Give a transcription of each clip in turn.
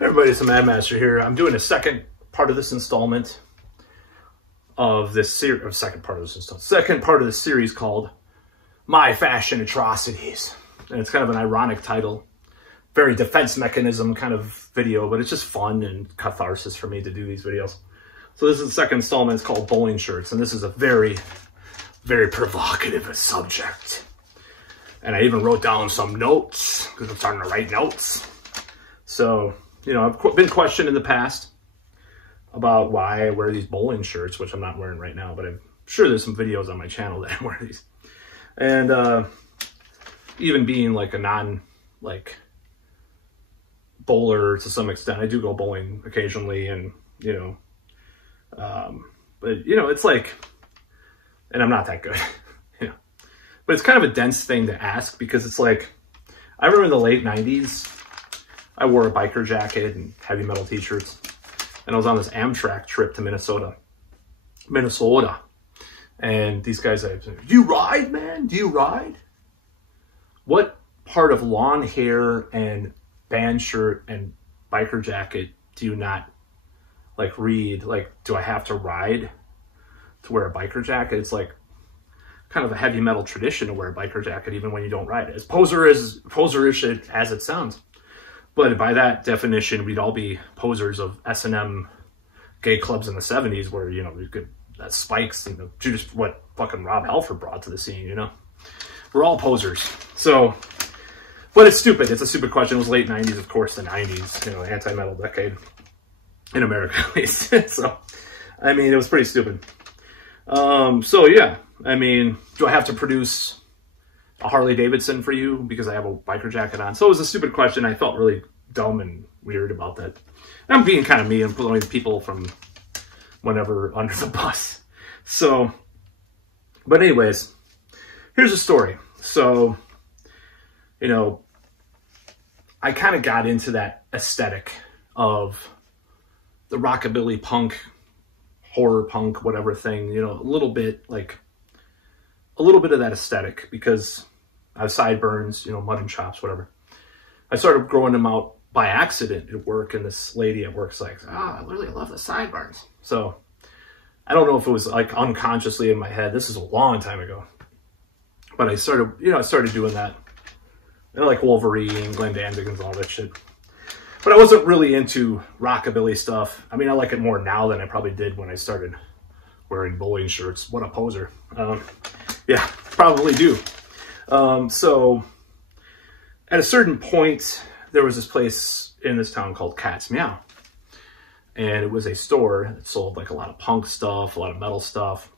Everybody, it's the Mad Master here. I'm doing a second part of this installment of this series, second part of this series called My Fashion Atrocities. And it's kind of an ironic title, very defense mechanism kind of video, but it's just fun and catharsis for me to do these videos. So this is the second installment. It's called Bowling Shirts, and this is a very, very provocative subject. And I even wrote down some notes because I'm starting to write notes. So, you know, I've been questioned in the past about why I wear these bowling shirts, which I'm not wearing right now, but I'm sure there's some videos on my channel that I wear these. And even being like a bowler to some extent, I do go bowling occasionally, and, you know, but, you know, it's like, and I'm not that good, you know, but it's kind of a dense thing to ask because it's like, I remember in the late 90s, I wore a biker jacket and heavy metal t-shirts, and I was on this Amtrak trip to Minnesota. And these guys, do you ride, man? Do you ride? What part of lawn hair and band shirt and biker jacket do you not like read? Like, do I have to ride to wear a biker jacket? It's like kind of a heavy metal tradition to wear a biker jacket even when you don't ride it. As poserish as it sounds. But by that definition, we'd all be posers of S&M gay clubs in the 70s where, you know, we could, that spikes and just what fucking Rob Halford brought to the scene, you know? We're all posers. So, but it's stupid. It's a stupid question. It was late 90s, of course, the 90s, you know, anti-metal decade in America, at least. So, I mean, it was pretty stupid. So, yeah, I mean, do I have to produce a Harley Davidson for you because I have a biker jacket on? So it was a stupid question. I felt really dumb and weird about that. And I'm being kind of mean and pulling people from whenever under the bus. So, but anyways, here's the story. So, you know, I kind of got into that aesthetic of the rockabilly punk, horror punk, whatever thing, you know, a little bit of that aesthetic because I have sideburns, you know, mutton chops, whatever. I started growing them out by accident at work, and this lady at work's like, I really love the sideburns. So I don't know if it was like unconsciously in my head. This is a long time ago. But I started doing that. I like Wolverine, Glenn Danzig and all that shit. But I wasn't really into rockabilly stuff. I mean, I like it more now than I probably did when I started wearing bowling shirts. What a poser. Yeah, probably do. So at a certain point, there was this place in this town called Cat's Meow. And it was a store that sold like a lot of punk stuff, a lot of metal stuff.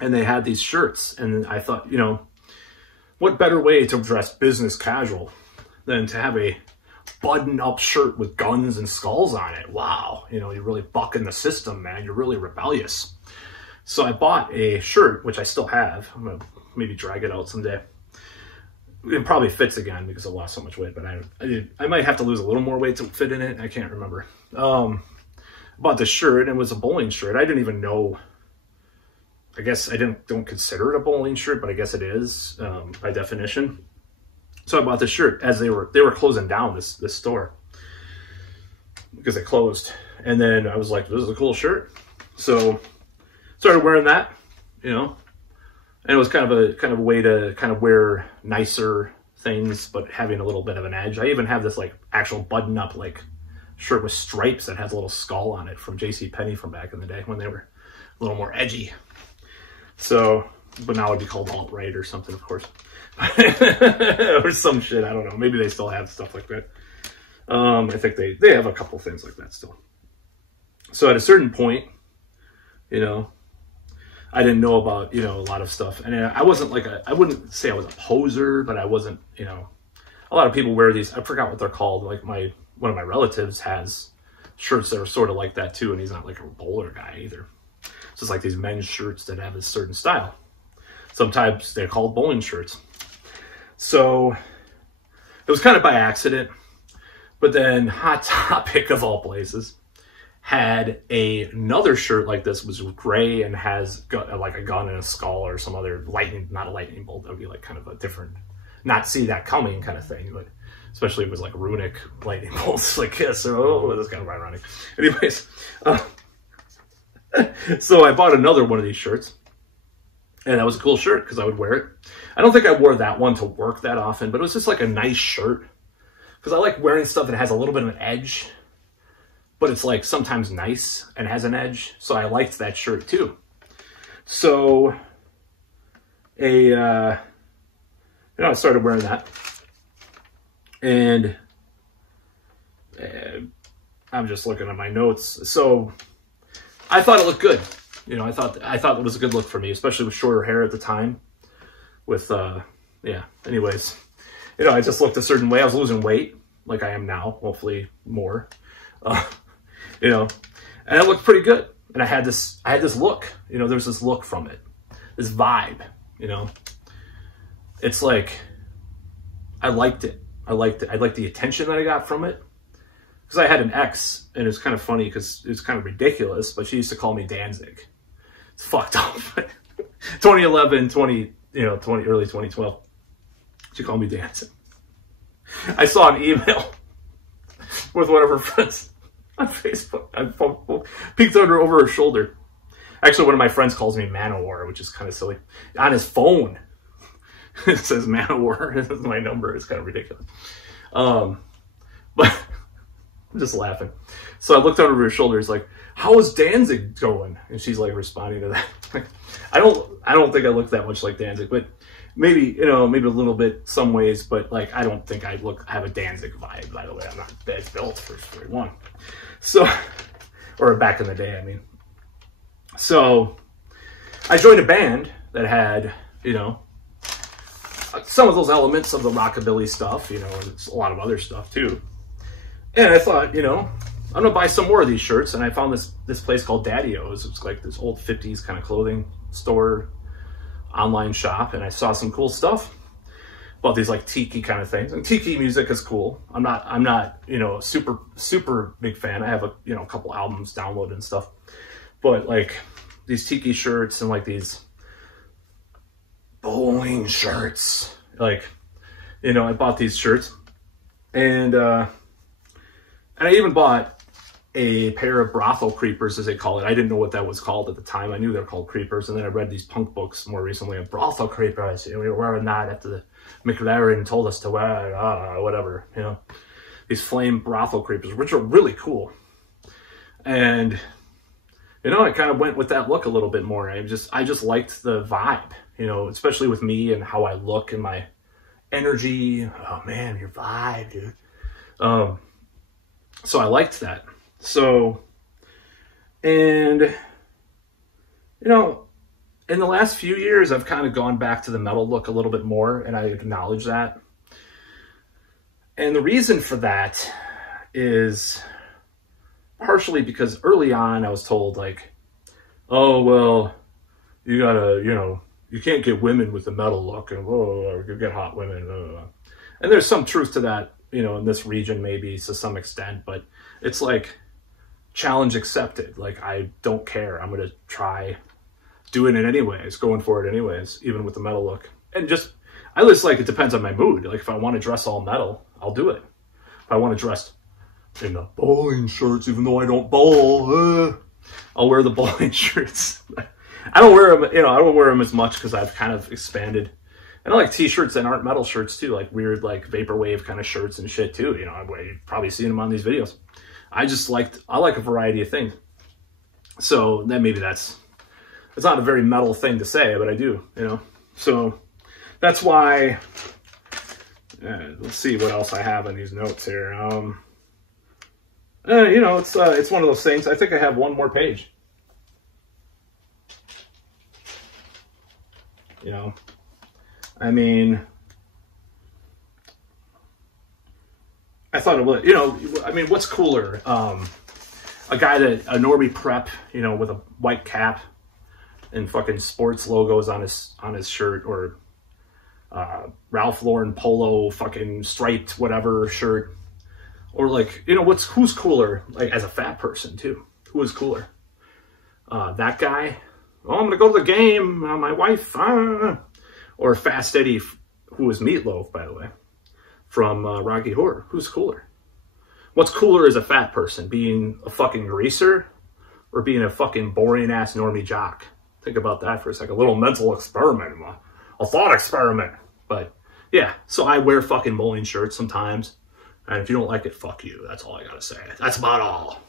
And they had these shirts. And I thought, you know, what better way to dress business casual than to have a button-up shirt with guns and skulls on it? Wow. You know, you're really bucking the system, man. You're really rebellious. So I bought a shirt, which I still have. I'm going to maybe drag it out someday. It probably fits again because I lost so much weight, but I might have to lose a little more weight to fit in it. I can't remember. I bought this shirt, and it was a bowling shirt. I didn't even know. I guess I don't consider it a bowling shirt, but I guess it is by definition. So I bought this shirt as they were closing down this store because they closed. And then I was like, this is a cool shirt. So started wearing that, you know, and it was kind of a way to kind of wear nicer things, but having a little bit of an edge. I even have this like actual button up like shirt with stripes that has a little skull on it from JCPenney from back in the day when they were a little more edgy. So, but now it'd be called alt-right or something, of course, or some shit. I don't know. Maybe they still have stuff like that. I think they have a couple things like that still. So at a certain point, you know, I didn't know about, you know, a lot of stuff. And I wasn't like I wouldn't say I was a poser, but I wasn't, you know, a lot of people wear these, I forgot what they're called. Like one of my relatives has shirts that are sort of like that too. And he's not like a bowler guy either. It's just like these men's shirts that have a certain style. Sometimes they're called bowling shirts. So it was kind of by accident, but then Hot Topic of all places had another shirt like this, was gray and has like a gun and a skull or some other lightning, not a lightning bolt. That would be like kind of a different, not see that coming kind of thing. But especially if it was like runic lightning bolts. Like, yeah, so that's kind of ironic. Anyways, so I bought another one of these shirts, and that was a cool shirt because I would wear it. I don't think I wore that one to work that often, but it was just like a nice shirt because I like wearing stuff that has a little bit of an edge, but it's like sometimes nice and has an edge. So I liked that shirt too. So I started wearing that, and I'm just looking at my notes. So I thought it looked good. You know, I thought it was a good look for me, especially with shorter hair at the time. With yeah. Anyways, you know, I just looked a certain way. I was losing weight, like I am now, hopefully more. You know, and it looked pretty good. And I had this look. You know, there's this look from it, this vibe. You know, it's like I liked it. I liked the attention that I got from it. Because I had an ex, and it was kind of funny because it was kind of ridiculous, but she used to call me Danzig. It's fucked up. 2011, early 2012. She called me Danzig. I saw an email with one of her friends on Facebook. I peeked over her shoulder. Actually, one of my friends calls me Manowar, which is kind of silly. On his phone, it says Manowar. This is my number. It's kind of ridiculous. But I'm just laughing. So I looked over her shoulder. It's like, how is Danzig going? And she's like responding to that. I don't think I look that much like Danzig, but maybe, you know, maybe a little bit some ways, but like, I don't think I have a Danzig vibe, by the way. I'm not that built for one. So, or back in the day, I mean. So I joined a band that had, you know, some of those elements of the rockabilly stuff, you know, and it's a lot of other stuff too. And I thought, you know, I'm gonna buy some more of these shirts, and I found this place called Daddy-O's. It's like this old 50s kind of clothing store, online shop, and I saw some cool stuff about these like tiki kind of things. And tiki music is cool. I'm not, you know, super big fan. I have a couple albums downloaded and stuff, but like these tiki shirts and like these bowling shirts, like, you know, I bought these shirts, and I even bought a pair of brothel creepers, as they call it. I didn't know what that was called at the time. I knew they were called creepers, and then I read these punk books more recently of brothel creepers. We were wearing that after the McLaren told us to wear, whatever, you know, these flame brothel creepers, which are really cool. And, you know, I kind of went with that look a little bit more. I just liked the vibe, you know, especially with me and how I look and my energy. Oh man, your vibe, dude. So I liked that. So, and, you know, in the last few years, I've kind of gone back to the metal look a little bit more, and I acknowledge that. And the reason for that is partially because early on I was told, like, oh, well, you gotta, you know, you can't get women with the metal look, and or you get hot women. And there's some truth to that, you know, in this region, maybe to some extent, but it's like, challenge accepted. Like, I don't care. I'm going to try doing it anyways, going for it anyways, even with the metal look. And just, I just like, it depends on my mood. Like, if I want to dress all metal, I'll do it. If I want to dress in the bowling shirts, even though I don't bowl, I'll wear the bowling shirts. I don't wear them, you know, I don't wear them as much because I've kind of expanded. And I like t-shirts that aren't metal shirts too, like weird, like vaporwave kind of shirts and shit too. You know, you've probably seen them on these videos. I like a variety of things. So then maybe it's not a very metal thing to say, but I do, you know. So that's why, let's see what else I have in these notes here. You know, it's one of those things. I think I have one more page. You know, I mean, I thought it was, you know, I mean, what's cooler? A normie prep, you know, with a white cap and fucking sports logos on his shirt, or Ralph Lauren polo fucking striped whatever shirt, or like, you know, who's cooler? Like, as a fat person too, who is cooler? That guy. Oh, I'm gonna go to the game. My wife. Or Fast Eddie, who was Meatloaf, by the way. from Rocky Horror. Who's cooler? What's cooler as a fat person? Being a fucking greaser or being a fucking boring-ass normie jock? Think about that for a second. A little mental experiment. A thought experiment. But, yeah. So I wear fucking bowling shirts sometimes. And if you don't like it, fuck you. That's all I gotta say. That's about all.